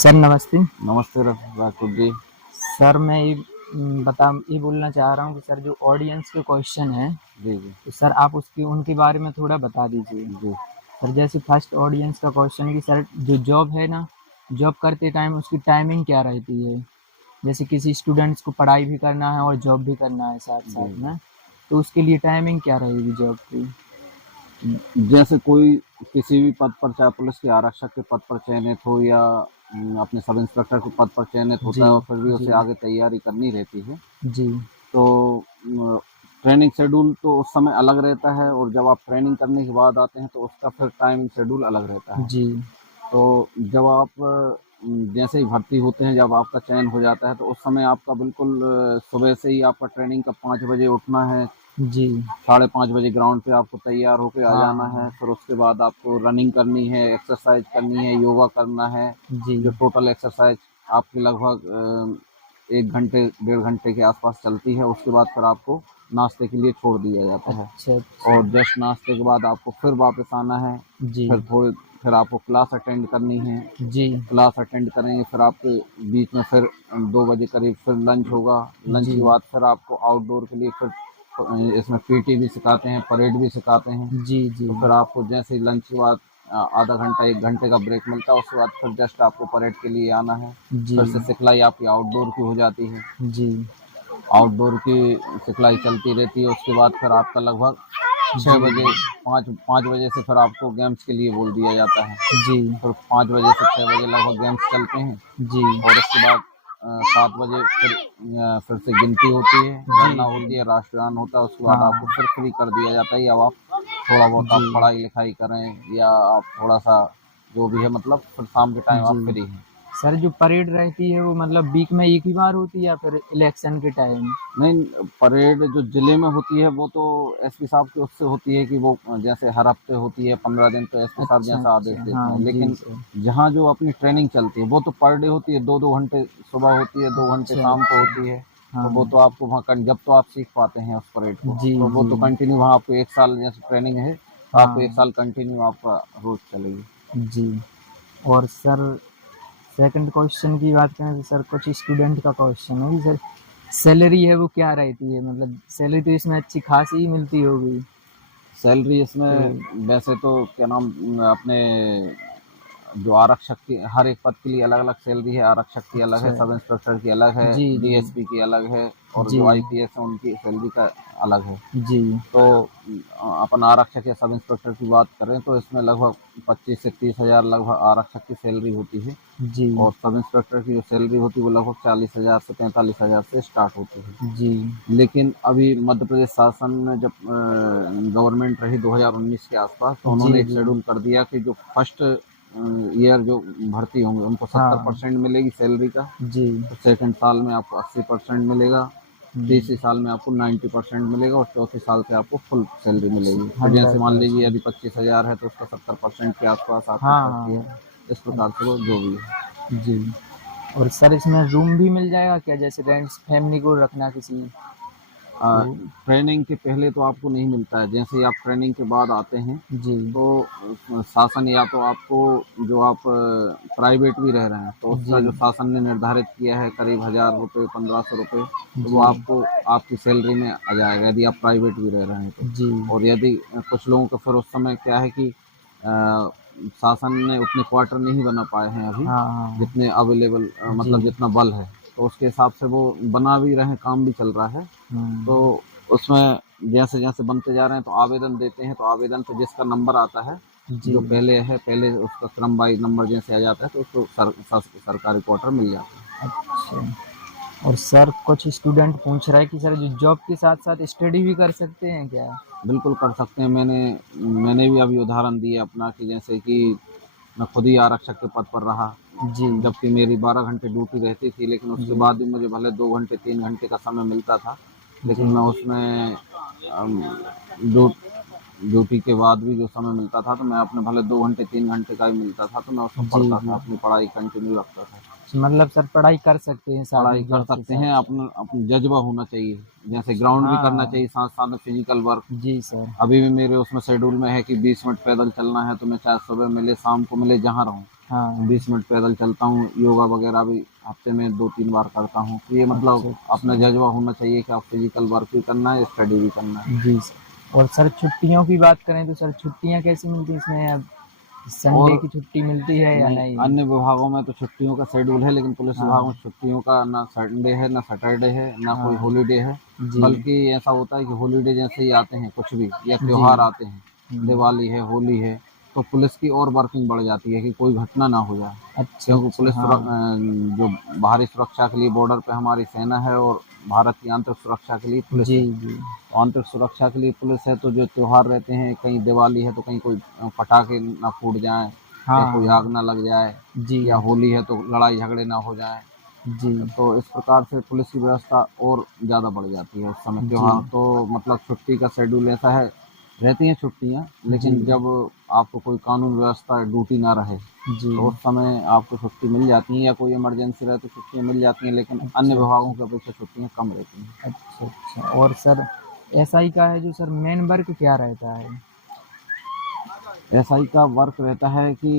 Sir नमस्ते। नमस्ते राकुल जी। Sir मैं ये बोलना चाह रहा हूँ कि सर जो ऑडियंस के क्वेश्चन हैं जी जी तो सर आप उसकी उनके बारे में थोड़ा बता दीजिए। जी सर जैसे फर्स्ट ऑडियंस का क्वेश्चन है कि सर जो जॉब है ना, जॉब करते टाइम उसकी टाइमिंग क्या रहती है? जैसे किसी स्टूडेंट्स को पढ़ाई भी करना है और जॉब भी करना है साथ जी साथ जी। में, तो उसके लिए टाइमिंग क्या रहेगी जॉब की? जैसे कोई किसी भी पद पर, चाहे पुलिस के आरक्षक के पद पर चयनित हो या अपने सब इंस्पेक्टर के पद पर चयनित होता जी है और फिर भी जी उसे आगे तैयारी करनी रहती है, जी तो ट्रेनिंग शेड्यूल तो उस समय अलग रहता है और जब आप ट्रेनिंग करने के बाद आते हैं तो उसका फिर टाइमिंग शेड्यूल अलग रहता है। जी तो जब आप जैसे ही भर्ती होते हैं, जब आपका चयन हो जाता है तो उस समय आपका बिल्कुल सुबह से ही आपका ट्रेनिंग का 5 बजे उठना है। जी 5:30 बजे ग्राउंड पे आपको तैयार होके आ जाना है। हाँ फिर उसके बाद आपको रनिंग करनी है, एक्सरसाइज करनी है, योगा करना है। जी जो टोटल एक्सरसाइज आपकी लगभग 1 घंटे 1.5 घंटे के आसपास चलती है। उसके बाद फिर आपको नाश्ते के लिए छोड़ दिया जाता है अच्छा अच्छा और जस्ट नाश्ते के बाद आपको फिर वापस आना है। जी फिर आपको क्लास अटेंड करनी है। जी क्लास अटेंड करेंगे, फिर आपके बीच में फिर 2 बजे करीब फिर लंच होगा। लंच जी के बाद फिर आपको आउटडोर के लिए फिर इसमें पीटी भी सिखाते हैं, परेड भी सिखाते हैं। जी जी तो फिर आपको जैसे ही लंच के बाद आधा घंटा 1 घंटे का ब्रेक मिलता है, उसके बाद फिर जस्ट आपको परेड के लिए आना है। जी फिर से सिखलाई आपकी आउटडोर की हो जाती है। जी आउटडोर की सिखलाई चलती रहती है। उसके बाद फिर आपका लगभग छः जी बजे पाँच पाँच बजे से फिर आपको गेम्स के लिए बोल दिया जाता है। जी फिर 5 बजे से 6 बजे लगभग गेम्स चलते हैं जी और उसके बाद 7 बजे फिर से गिनती होती है, जी गणना होती है, राष्ट्रगान होता है। उसके बाद आपको हाँ फिर फ्री कर दिया जाता है। अब आप थोड़ा बहुत जी आप पढ़ाई लिखाई करें या आप थोड़ा सा जो भी है, मतलब फिर शाम के टाइम जी आप फ्री हैं। सर जो परेड रहती है वो मतलब वीक में एक ही बार होती है या फिर इलेक्शन के टाइम? नहीं, परेड जो जिले में होती है वो तो एसपी साहब की उससे होती है कि वो जैसे हर हफ्ते होती है, 15 दिन तो एसपी साहब अच्छा जैसा आदेश अच्छा देते हाँ हैं। जी लेकिन सर। जहाँ जो अपनी ट्रेनिंग चलती है वो तो पर डे होती है, 2-2 घंटे सुबह होती है, 2 घंटे अच्छा शाम को अच्छा होती है। तो वो हाँ तो आपको वहाँ जब तो आप सीख पाते हैं उस परेड को, जी तो वो जी तो कंटिन्यू वहाँ आपको 1 साल जैसे ट्रेनिंग है, तो आपको एक हाँ साल कंटिन्यू आपका रोज चलेगी। जी। और सर सेकंड क्वेश्चन की बात करें तो सर कुछ स्टूडेंट का क्वेश्चन है कि सर सैलरी है वो क्या रहती है? मतलब सैलरी तो इसमें अच्छी खासी ही मिलती होगी सैलरी तो। इसमें वैसे तो क्या नाम, अपने जो आरक्षक की हर एक पद के लिए अलग अलग सैलरी है। आरक्षक की अलग है, अच्छा सब इंस्पेक्टर की अलग है, जी जी डीएसपी की अलग है और जी जो आईपीएस है उनकी सैलरी का अलग है। जी तो अपन आरक्षक या सब इंस्पेक्टर की बात करें तो इसमें लगभग 25 से 30 हज़ार लगभग आरक्षक की सैलरी होती है जी और सब इंस्पेक्टर की जो सैलरी होती है वो लगभग 40 हज़ार से 45 हज़ार से स्टार्ट होती है। जी लेकिन अभी मध्य प्रदेश शासन में जब गवर्नमेंट रही 2019 के आसपास, तो जी उन्होंने एक जी शेड्यूल कर दिया कि जो फर्स्ट ईयर जो भर्ती होंगे उनको सत्तर हाँ परसेंट मिलेगी सैलरी का। जी तो सेकंड साल में आपको 80% मिलेगा। तीसरे हम्म, साल में आपको 90% मिलेगा और चौथे साल से आपको फुल सैलरी मिलेगी। तो जैसे मान लीजिए 100%। अभी 25 हज़ार है तो उसका 70% के आसपास आपको हाँ पड़ती है। हाँ इस प्रकार से वो जो भी है। जी। और सर इसमें रूम भी मिल जाएगा क्या, जैसे रेंट्स फैमिली को रखना किसी को? ट्रेनिंग के पहले तो आपको नहीं मिलता है। जैसे ही आप ट्रेनिंग के बाद आते हैं जी तो शासन या तो आपको, जो आप प्राइवेट भी रह रहे हैं तो जी उसका जो शासन ने निर्धारित किया है करीब 1,000 रुपये 1,500 रुपये, तो वो जी आपको आपकी सैलरी में आ जाएगा यदि आप प्राइवेट भी रह रहे हैं तो। जी और यदि कुछ लोगों को फिर उस समय क्या है कि शासन ने उतने क्वार्टर नहीं बना पाए हैं अभी, हाँ हाँ जितने अवेलेबल, जी मतलब जितना बल है, तो उसके हिसाब से वो बना भी रहे हैं, काम भी चल रहा है। तो हम्म, उसमें जैसे जैसे बनते जा रहे हैं तो आवेदन देते हैं, तो आवेदन पे जिसका नंबर आता है, जी जो पहले है, पहले उसका क्रम वाइज नंबर जैसे आ जाता है तो उसको सरकारी क्वार्टर मिल जाता है। अच्छा। और सर कुछ स्टूडेंट पूछ रहा है कि सर जो जॉब के साथ साथ स्टडी भी कर सकते हैं क्या? बिल्कुल कर सकते हैं। मैंने भी अभी उदाहरण दिए अपना कि जैसे कि मैं खुद ही आरक्षक के पद पर रहा, जी जबकि मेरी 12 घंटे ड्यूटी रहती थी, लेकिन उसके जी बाद भी मुझे भले 2 घंटे 3 घंटे का समय मिलता था, जी लेकिन मैं उसमें अम, ड्यू- ड्यूटी के बाद भी जो समय मिलता था तो मैं अपने भले 2 घंटे 3 घंटे का ही मिलता था तो मैं उसमें जी पढ़ता था, जी अपनी पढ़ाई कंटिन्यू रखता था। मतलब सर पढ़ाई कर सकते हैं साथ पढ़ाई में कर जॉब के सकते साथ हैं, साथ? अपना अपना जज्बा होना चाहिए। जैसे ग्राउंड भी करना हाँ चाहिए, साथ साथ में फिजिकल वर्क। जी सर अभी भी मेरे उसमें शेड्यूल में है कि 20 मिनट पैदल चलना है, तो मैं चाहे सुबह मिले शाम को मिले जहाँ रहूँ, हाँ 20 मिनट पैदल चलता हूँ, योगा वगैरह भी हफ्ते में 2-3 बार करता हूँ। तो ये मतलब अच्छा अपना जज्बा होना चाहिए कि आप फिजिकल वर्क भी करना है, स्टडी भी करना है। जी सर। और सर छुट्टियों की बात करें तो सर छुट्टियाँ कैसी मिलती हैं इसमें? अब संडे और की छुट्टी मिलती है या नहीं, नहीं? अन्य विभागों में तो छुट्टियों का शेड्यूल है, लेकिन पुलिस विभाग में हाँ छुट्टियों का ना संडे है, ना सैटरडे है, ना कोई हाँ हॉलीडे है। जी बल्कि ऐसा होता है कि हॉलीडे जैसे ही आते हैं कुछ भी, या जी त्योहार आते हैं, हम्म, दिवाली है, होली है, तो पुलिस की और वर्किंग बढ़ जाती है कि कोई घटना ना हो जाए। अच्छा क्योंकि अच्छा हाँ जो बाहरी सुरक्षा के लिए बॉर्डर पे हमारी सेना है, और भारत की आंतरिक सुरक्षा के लिए पुलिस जी है। जी आंतरिक सुरक्षा के लिए पुलिस है, तो जो त्योहार रहते हैं, कहीं दिवाली है तो कहीं कोई पटाखे ना फूट जाएं, या कोई हाँ आग ना लग जाए, जी या होली है तो लड़ाई झगड़े ना हो जाए। जी तो इस प्रकार से पुलिस की व्यवस्था और ज़्यादा बढ़ जाती है उस समय जी त्योहार। तो मतलब छुट्टी का शेड्यूल ऐसा है, रहती हैं छुट्टियाँ, जी लेकिन जब आपको कोई कानून व्यवस्था ड्यूटी ना रहे, जी तो उस समय आपको छुट्टी मिल जाती है, या कोई इमरजेंसी रहे तो छुट्टियाँ मिल जाती हैं, लेकिन अन्य अच्छा विभागों की अपेक्षा छुट्टियाँ कम रहती हैं। अच्छा अच्छा। और सर एसआई का है जो सर मेन वर्क क्या रहता है? एसआई का वर्क रहता है कि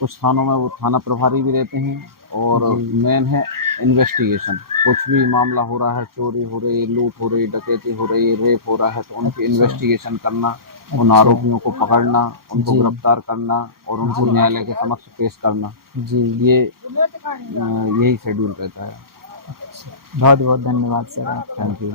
कुछ थानों में वो थाना प्रभारी भी रहते हैं, और जी मेन है इन्वेस्टिगेशन। कुछ भी मामला हो रहा है, चोरी हो रही है, लूट हो रही है, डकैती हो रही है, रेप हो रहा है, तो उनकी अच्छा इन्वेस्टिगेशन करना, उन अच्छा आरोपियों को पकड़ना, उनको जी गिरफ्तार करना, और उनको जी न्यायालय के समक्ष पेश करना। जी ये यही शेड्यूल रहता है। अच्छा बहुत बहुत धन्यवाद सर आपका। Thank you.